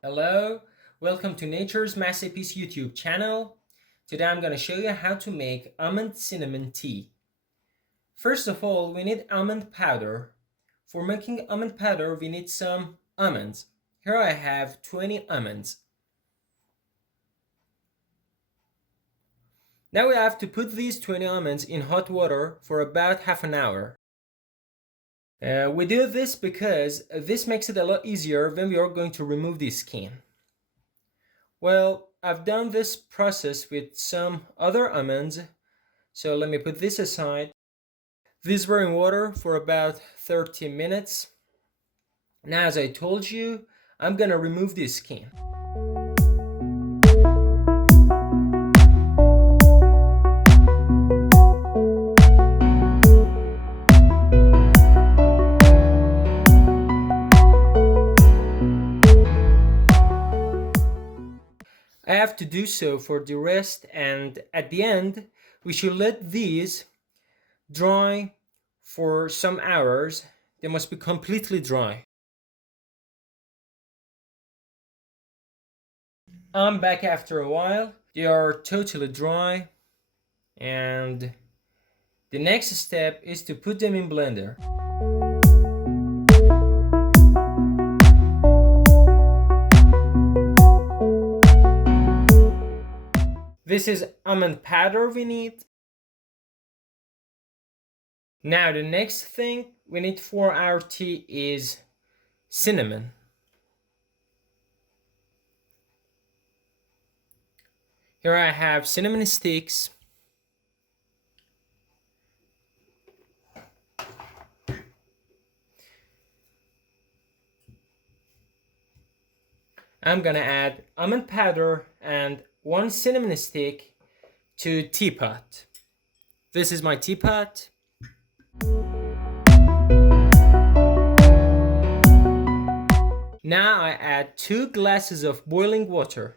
Hello, welcome to Nature's Masterpiece YouTube channel. Today I'm going to show you how to make almond cinnamon tea. First of all, we need almond powder. For making almond powder, we need some almonds. Here I have 20 almonds. Now we have to put these 20 almonds in hot water for about half an hour. We do this because this makes it a lot easier when we are going to remove the skin. Well, I've done this process with some other almonds, so let me put this aside. These were in water for about 30 minutes. Now, as I told you, I'm gonna remove the skin. I have to do so for the rest, and at the end we should let these dry for some hours. They must be completely dry. I'm back after a while. They are totally dry, and the next step is to put them in blender. This is almond powder we need. Now the next thing we need for our tea is cinnamon. Here I have cinnamon sticks. I'm gonna add almond powder and 1 cinnamon stick to teapot. This is my teapot. Now I add 2 glasses of boiling water.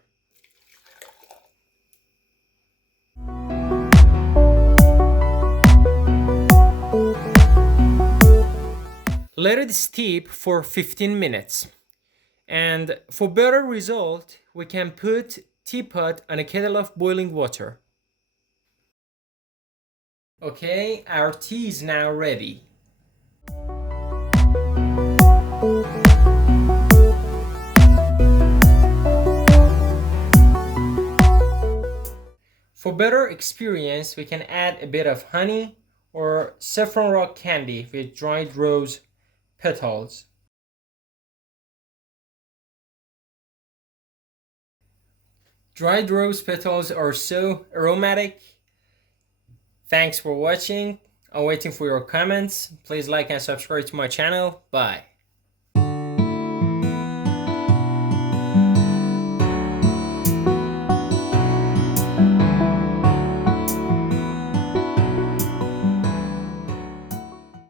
Let it steep for 15 minutes. And for better result, we can put teapot on a kettle of boiling water. Okay, our tea is now ready. For better experience, we can add a bit of honey or saffron rock candy with dried rose petals. Dried rose petals are so aromatic. Thanks for watching. I'm waiting for your comments. Please like and subscribe to my channel. Bye.